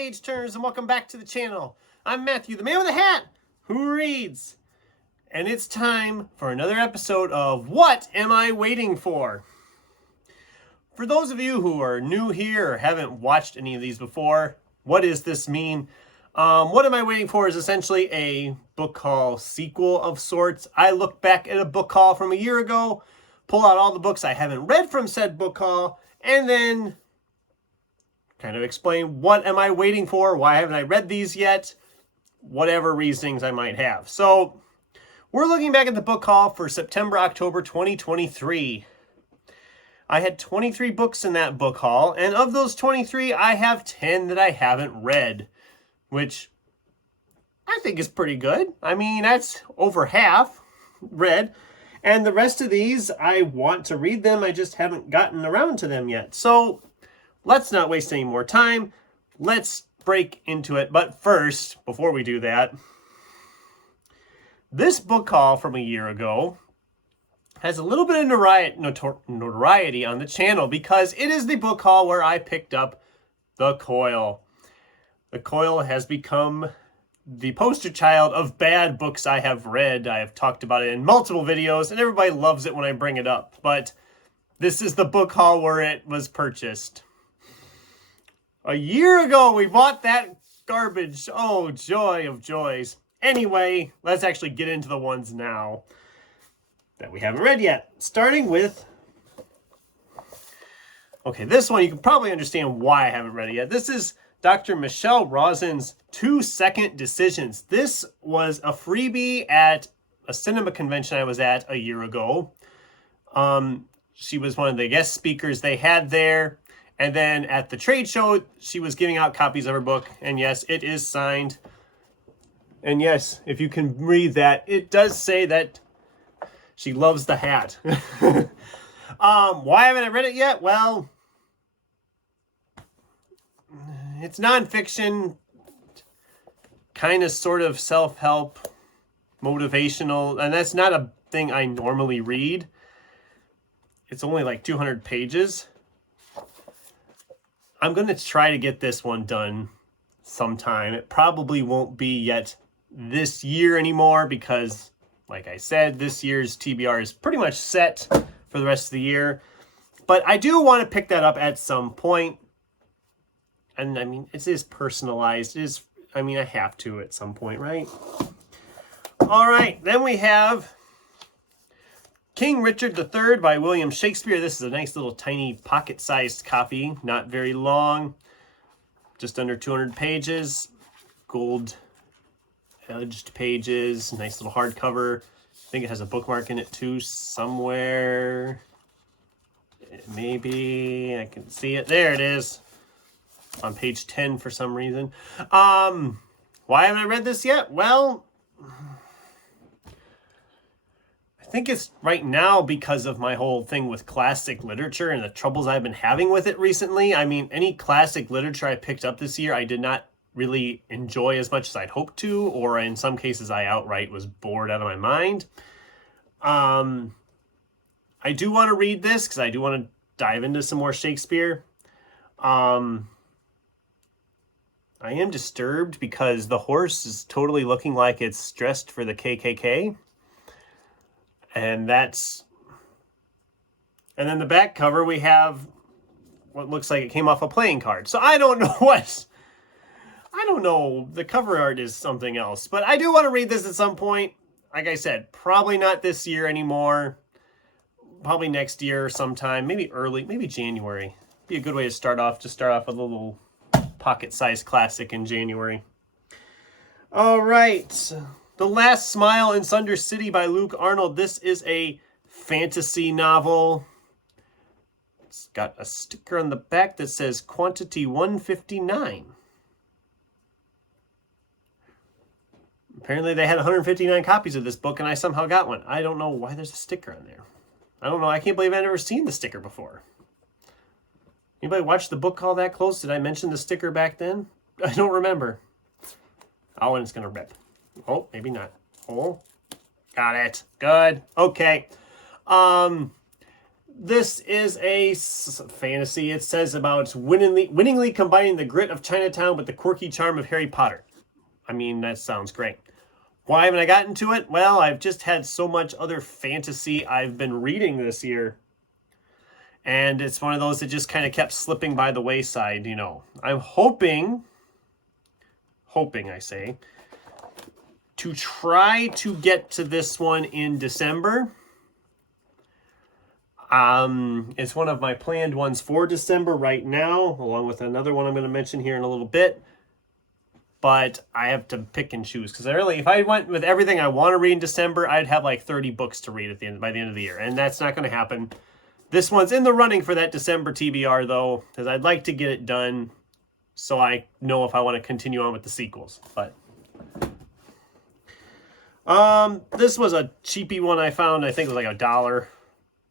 page turners, and welcome back to the channel. I'm Matthew, the man with the hat, who reads. And it's time for another episode of What Am I Waiting For? For those of you who are new here or haven't watched any of these before, what does this mean? What Am I Waiting For is essentially a book haul sequel of sorts. I look back at a book haul from a year ago, pull out all the books I haven't read from said book haul, and then kind of explain what am I waiting for, why haven't I read these yet, whatever reasonings I might have. So we're looking back at the book haul for September-October 2023. I had 23 books in that book haul, and of those 23, I have 10 that I haven't read, which I think is pretty good. I mean, that's over half read, and the rest of these, I want to read them, I just haven't gotten around to them yet. So let's not waste any more time. Let's break into it. But first, before we do that, this book haul from a year ago has a little bit of notoriety on the channel because it is the book haul where I picked up The Coil. The Coil has become the poster child of bad books I have read. I have talked about it in multiple videos, and everybody loves it when I bring it up. But this is the book haul where it was purchased. A year ago, we bought that garbage. Oh, joy of joys. Anyway, let's actually get into the ones now that we haven't read yet. Starting with... Okay, this one, you can probably understand why I haven't read it yet. This is Dr. Michelle Rosin's 2-Second Decisions. This was a freebie at a cinema convention I was at a year ago. She was one of the guest speakers they had there. And then at the trade show, she was giving out copies of her book. And yes, it is signed. And yes, if you can read that, it does say that she loves the hat. Why haven't I read it yet? Well, it's nonfiction, kind of sort of self-help, motivational. And that's not a thing I normally read. It's only like 200 pages. I'm going to try to get this one done sometime. It probably won't be yet this year anymore because, like I said, this year's TBR is pretty much set for the rest of the year. But I do want to pick that up at some point. And I mean, it is personalized. It is, I mean, I have to at some point, right? All right, then we have King Richard III by William Shakespeare. This is a nice little tiny pocket-sized copy, not very long, just under 200 pages, gold-edged pages, nice little hardcover. I think it has a bookmark in it too somewhere. Maybe I can see it. There it is, on page 10 for some reason. Why haven't I read this yet? Well, I think it's right now because of my whole thing with classic literature and the troubles I've been having with it recently. I mean, any classic literature I picked up this year, I did not really enjoy as much as I'd hoped to, or in some cases I outright was bored out of my mind. I do want to read this because I do want to dive into some more Shakespeare. I am disturbed because the horse is totally looking like it's dressed for the KKK. And that's... And then the back cover, we have what looks like it came off a playing card. So I don't know what... I don't know. The cover art is something else. But I do want to read this at some point. Like I said, probably not this year anymore. Probably next year sometime. Maybe early. Maybe January. Be a good way to start off. Just start off with a little pocket-sized classic in January. All right. The Last Smile in Sunder City by Luke Arnold. This is a fantasy novel. It's got a sticker on the back that says quantity 159. Apparently they had 159 copies of this book and I somehow got one. I don't know why there's a sticker on there. I don't know. I can't believe I've never seen the sticker before. Anybody watch the book haul that close? Did I mention the sticker back then? I don't remember. Oh, and it's going to rip. Oh, maybe not. Oh, got it. Good. Okay. This is a fantasy. It says about winningly combining the grit of Chinatown with the quirky charm of Harry Potter. I mean, that sounds great. Why haven't I gotten to it? Well, I've just had so much other fantasy I've been reading this year. And it's one of those that just kind of kept slipping by the wayside, you know. I'm hoping, I say, to try to get to this one in December. It's one of my planned ones for December right now, along with another one I'm going to mention here in a little bit. But I have to pick and choose, because if I went with everything I want to read in December, I'd have like 30 books to read by the end of the year, and that's not going to happen. This one's in the running for that December TBR, though, because I'd like to get it done so I know if I want to continue on with the sequels. But this was a cheapy one I found. I think it was like $1.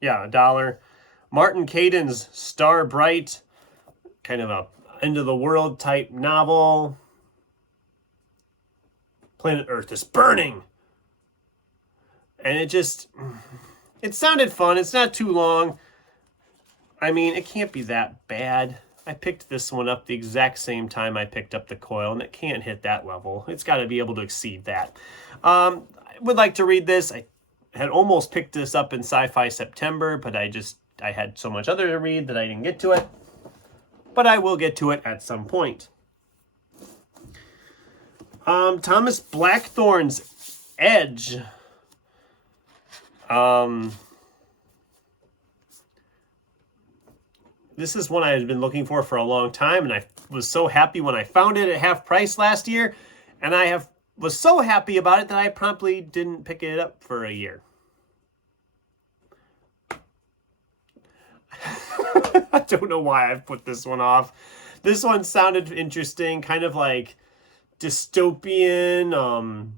Yeah, $1. Martin Caden's Star Bright, kind of a end of the world type novel. Planet Earth is burning. And it sounded fun. It's not too long. I mean, it can't be that bad. I picked this one up the exact same time I picked up The Coil, and it can't hit that level. It's got to be able to exceed that. I would like to read this. I had almost picked this up in Sci-Fi September, but I had so much other to read that I didn't get to it. But I will get to it at some point. Thomas Blackthorne's Edge. This is one I had been looking for a long time, and I was so happy when I found it at half price last year, and was so happy about it that I promptly didn't pick it up for a year. I don't know why I've put this one off. This one sounded interesting, kind of like dystopian,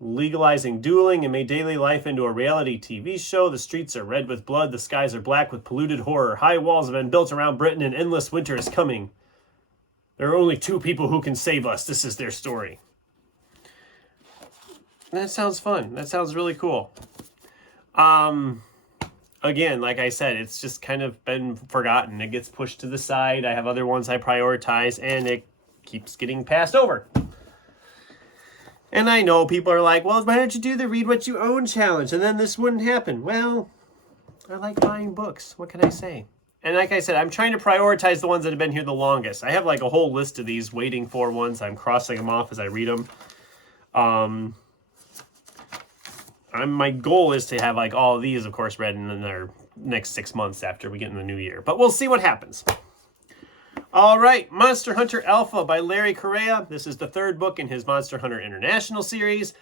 legalizing dueling and made daily life into a reality TV show. The streets are red with blood. The skies are black with polluted horror. High walls have been built around Britain and endless winter is coming. There are only 2 people who can save us. This is their story. That sounds fun. That sounds really cool. Again, like I said, it's just kind of been forgotten. It gets pushed to the side. I have other ones I prioritize, and it keeps getting passed over. And I know people are like, well, why don't you do the Read What You Own challenge? And then this wouldn't happen. Well, I like buying books. What can I say? And like I said, I'm trying to prioritize the ones that have been here the longest. I have like a whole list of these waiting for ones. I'm crossing them off as I read them. My goal is to have like all of these, of course, read in the next 6 months after we get in the new year. But we'll see what happens. All right, Monster Hunter Alpha by Larry Correia. This is the 3rd book in his Monster Hunter International series.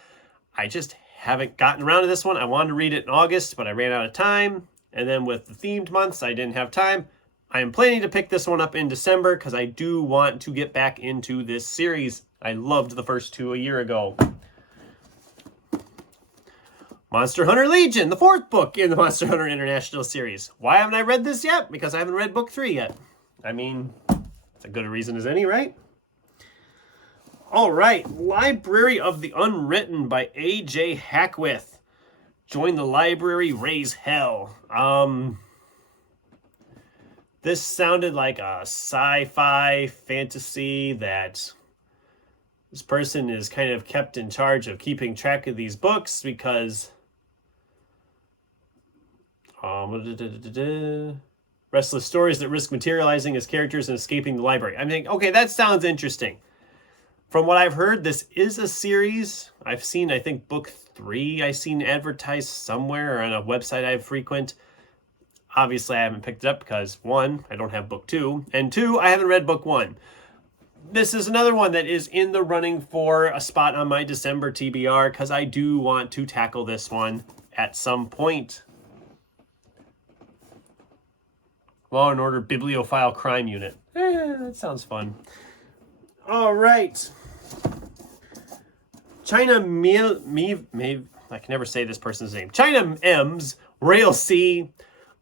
I just haven't gotten around to this one. I wanted to read it in August, but I ran out of time. And then with the themed months, I didn't have time. I am planning to pick this one up in December because I do want to get back into this series. I loved the first 2 a year ago. Monster Hunter Legion, the 4th book in the Monster Hunter International series. Why haven't I read this yet? Because I haven't read book 3 yet. I mean, it's as good a reason as any, right? All right, Library of the Unwritten by A.J. Hackwith. Join the library, raise hell. This sounded like a sci-fi fantasy that this person is kind of kept in charge of keeping track of these books because restless stories that risk materializing as characters and escaping the library. I mean, okay, that sounds interesting. From what I've heard, this is a series. I've seen, I think, book 3 I've seen advertised somewhere or on a website I frequent. Obviously, I haven't picked it up because, 1, I don't have book 2, and 2, I haven't read book 1. This is another one that is in the running for a spot on my December TBR because I do want to tackle this one at some point. Law and Order Bibliophile Crime Unit. That sounds fun. All right. China I can never say this person's name. China M's Rail C.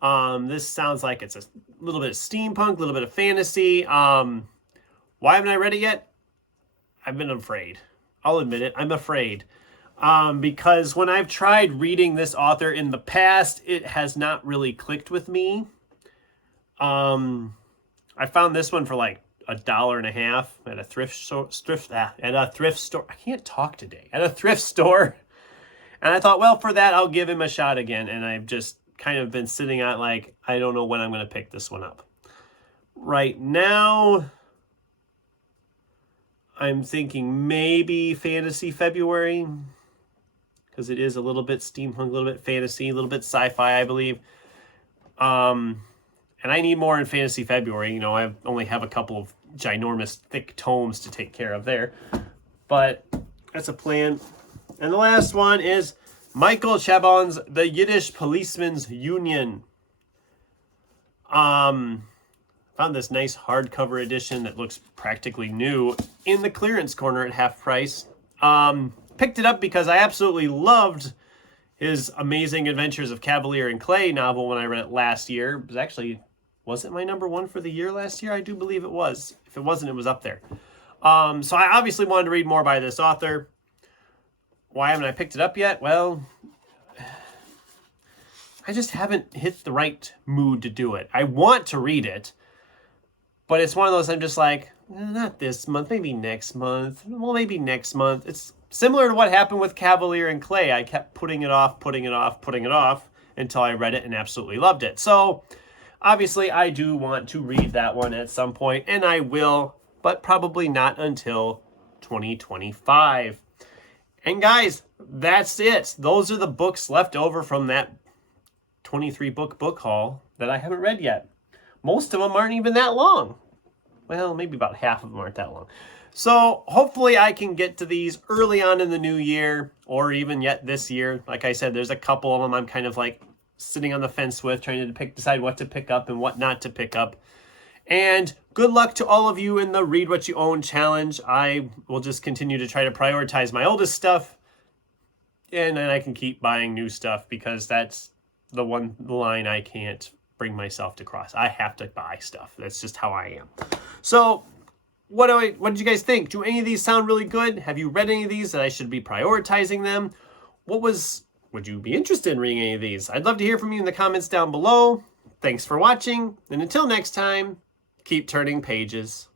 This sounds like it's a little bit of steampunk, a little bit of fantasy. Why haven't I read it yet? I've been afraid. I'll admit it. I'm afraid. because when I've tried reading this author in the past, it has not really clicked with me. I found this one for like $1.50 at a thrift store. I can't talk today. At a thrift store, and I thought, well, for that, I'll give him a shot again. And I've just kind of been sitting at like, I don't know when I'm going to pick this one up. Right now, I'm thinking maybe Fantasy February, because it is a little bit steampunk, a little bit fantasy, a little bit sci-fi, I believe. And I need more in Fantasy February. You know, I only have a couple of ginormous thick tomes to take care of there. But that's a plan. And the last one is Michael Chabon's The Yiddish Policeman's Union. Found this nice hardcover edition that looks practically new in the clearance corner at half price. Picked it up because I absolutely loved his Amazing Adventures of Kavalier and Clay novel when I read it last year. It was actually, was it my #1 for the year last year? I do believe it was. If it wasn't, it was up there. So I obviously wanted to read more by this author. Why haven't I picked it up yet? Well, I just haven't hit the right mood to do it. I want to read it, but it's one of those I'm just like, not this month, maybe next month. Well, maybe next month. It's similar to what happened with Kavalier and Clay. I kept putting it off until I read it and absolutely loved it. So obviously I do want to read that one at some point, and I will, but probably not until 2025. And guys, that's it. Those are the books left over from that 23 book haul that I haven't read yet. Most of them aren't even that long. Well, maybe about half of them aren't that long. So hopefully I can get to these early on in the new year, or even yet this year. Like I said, there's a couple of them I'm kind of like sitting on the fence with, trying to decide what to pick up and what not to pick up. And good luck to all of you in the Read What You Own challenge. I will just continue to try to prioritize my oldest stuff, and then I can keep buying new stuff, because that's the line I can't bring myself to cross. I have to buy stuff. That's just how I am. So what did you guys think? Do any of these sound really good? Have you read any of these that I should be prioritizing them? Would you be interested in reading any of these? I'd love to hear from you in the comments down below. Thanks for watching, and until next time, keep turning pages.